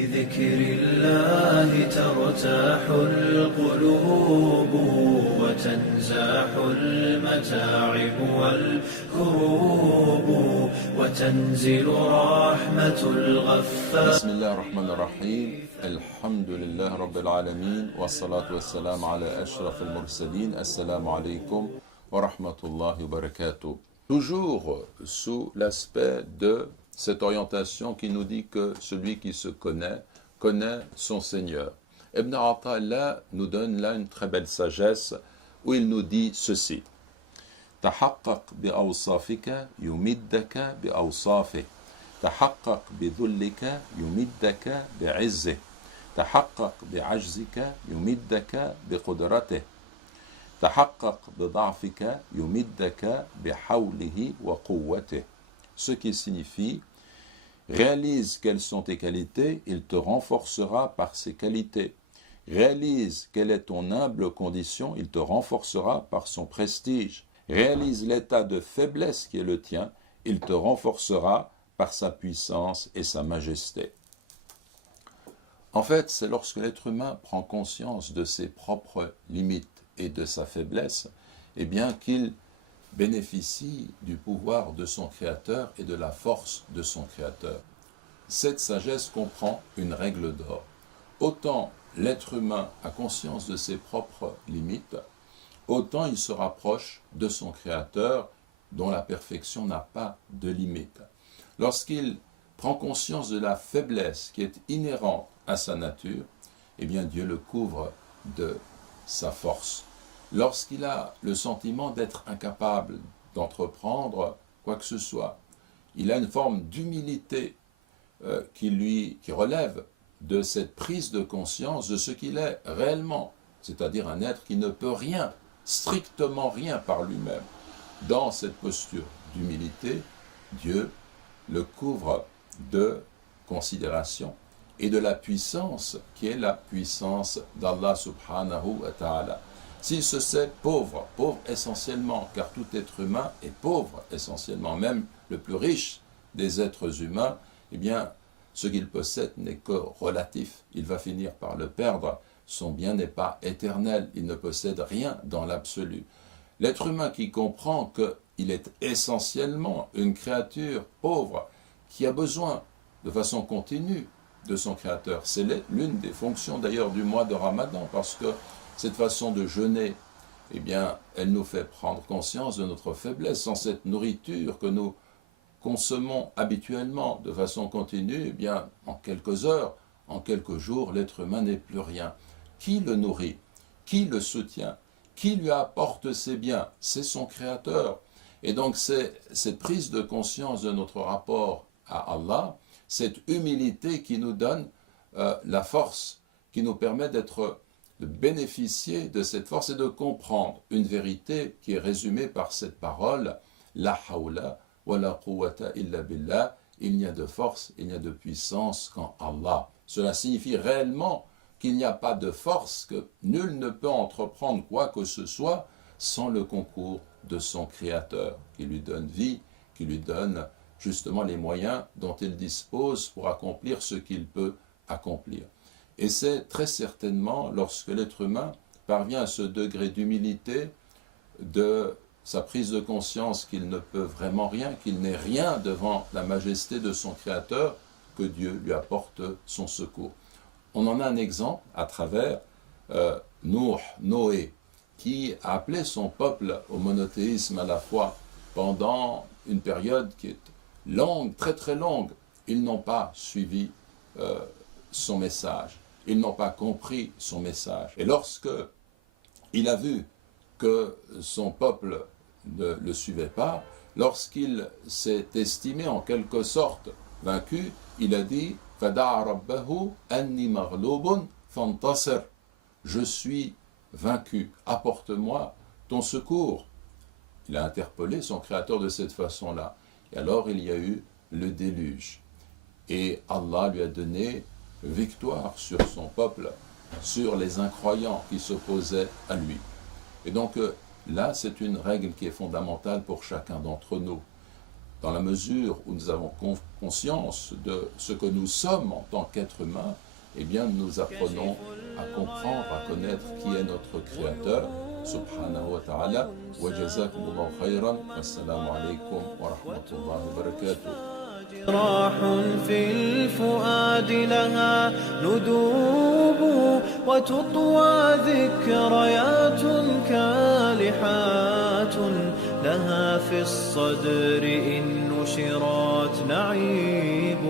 بذكر الله ترتاح القلوب وتنزاح المتاعب والكروب وتنزل رحمة الغفار. بسم الله الرحمن الرحيم. الحمد لله رب العالمين والصلاة والسلام على أشرف المرسلين. السلام عليكم ورحمة الله وبركاته. Toujours sous l'aspect de cette orientation qui nous dit que celui qui se connaît son Seigneur. Ibn Ata'illah nous donne là une très belle sagesse où il nous dit ceci. تحقق بأوصافك يمدك بأوصافه تحقق بذلك يمدك بعزه تحقق بعجزك يمدك بقدرته تحقق بضعفك يمدك بحوله وقوته. Ce qui signifie réalise quelles sont tes qualités, il te renforcera par ses qualités. Réalise quelle est ton humble condition, il te renforcera par son prestige. Réalise l'état de faiblesse qui est le tien, il te renforcera par sa puissance et sa majesté. En fait, c'est lorsque l'être humain prend conscience de ses propres limites et de sa faiblesse, eh bien qu'il bénéficie du pouvoir de son Créateur et de la force de son Créateur. Cette sagesse comprend une règle d'or. Autant l'être humain a conscience de ses propres limites, autant il se rapproche de son Créateur dont la perfection n'a pas de limite. Lorsqu'il prend conscience de la faiblesse qui est inhérente à sa nature, eh bien Dieu le couvre de sa force. Lorsqu'il a le sentiment d'être incapable d'entreprendre quoi que ce soit, il a une forme d'humilité qui relève de cette prise de conscience de ce qu'il est réellement, c'est-à-dire un être qui ne peut rien, strictement rien par lui-même. Dans cette posture d'humilité, Dieu le couvre de considération et de la puissance qui est la puissance d'Allah subhanahu wa ta'ala. S'il se sait pauvre essentiellement, car tout être humain est pauvre essentiellement, même le plus riche des êtres humains, eh bien, ce qu'il possède n'est que relatif. Il va finir par le perdre. Son bien n'est pas éternel. Il ne possède rien dans l'absolu. L'être humain qui comprend qu'il est essentiellement une créature pauvre qui a besoin de façon continue de son Créateur. C'est l'une des fonctions d'ailleurs du mois de Ramadan, parce que cette façon de jeûner, eh bien, elle nous fait prendre conscience de notre faiblesse. Sans cette nourriture que nous consommons habituellement de façon continue, eh bien, en quelques heures, en quelques jours, l'être humain n'est plus rien. Qui le nourrit? Qui le soutient? Qui lui apporte ses biens? C'est son Créateur. Et donc, c'est cette prise de conscience de notre rapport à Allah, cette humilité qui nous donne la force, qui nous permet de bénéficier de cette force et de comprendre une vérité qui est résumée par cette parole, la hawla wa la quwwata illa billah, il n'y a de force, il n'y a de puissance qu'en Allah. Cela signifie réellement qu'il n'y a pas de force, que nul ne peut entreprendre quoi que ce soit sans le concours de son Créateur, qui lui donne vie, qui lui donne justement les moyens dont il dispose pour accomplir ce qu'il peut accomplir. Et c'est très certainement lorsque l'être humain parvient à ce degré d'humilité, de sa prise de conscience qu'il ne peut vraiment rien, qu'il n'est rien devant la majesté de son Créateur, que Dieu lui apporte son secours. On en a un exemple à travers Noé, qui a appelé son peuple au monothéisme à la fois pendant une période qui est longue, très très longue. Ils n'ont pas suivi son message. Ils n'ont pas compris son message. Et lorsque il a vu que son peuple ne le suivait pas, lorsqu'il s'est estimé en quelque sorte vaincu, il a dit « Fada'a rabbahu anni maghlubun fantasir » « Je suis vaincu, apporte-moi ton secours ». Il a interpellé son Créateur de cette façon-là. Et alors il y a eu le déluge. Et Allah lui a donné victoire sur son peuple, sur les incroyants qui s'opposaient à lui. Et donc là, c'est une règle qui est fondamentale pour chacun d'entre nous. Dans la mesure où nous avons conscience de ce que nous sommes en tant qu'être humain, eh bien nous apprenons à comprendre, à connaître qui est notre Créateur, subhanahu wa ta'ala. Wa jazakumullahu khayran. Wassalamu alaikum wa rahmatullahi wa barakatuh. جراح في الفؤاد لها ندوب وتطوى ذكريات كالحات لها في الصدر إن نشرات نعيب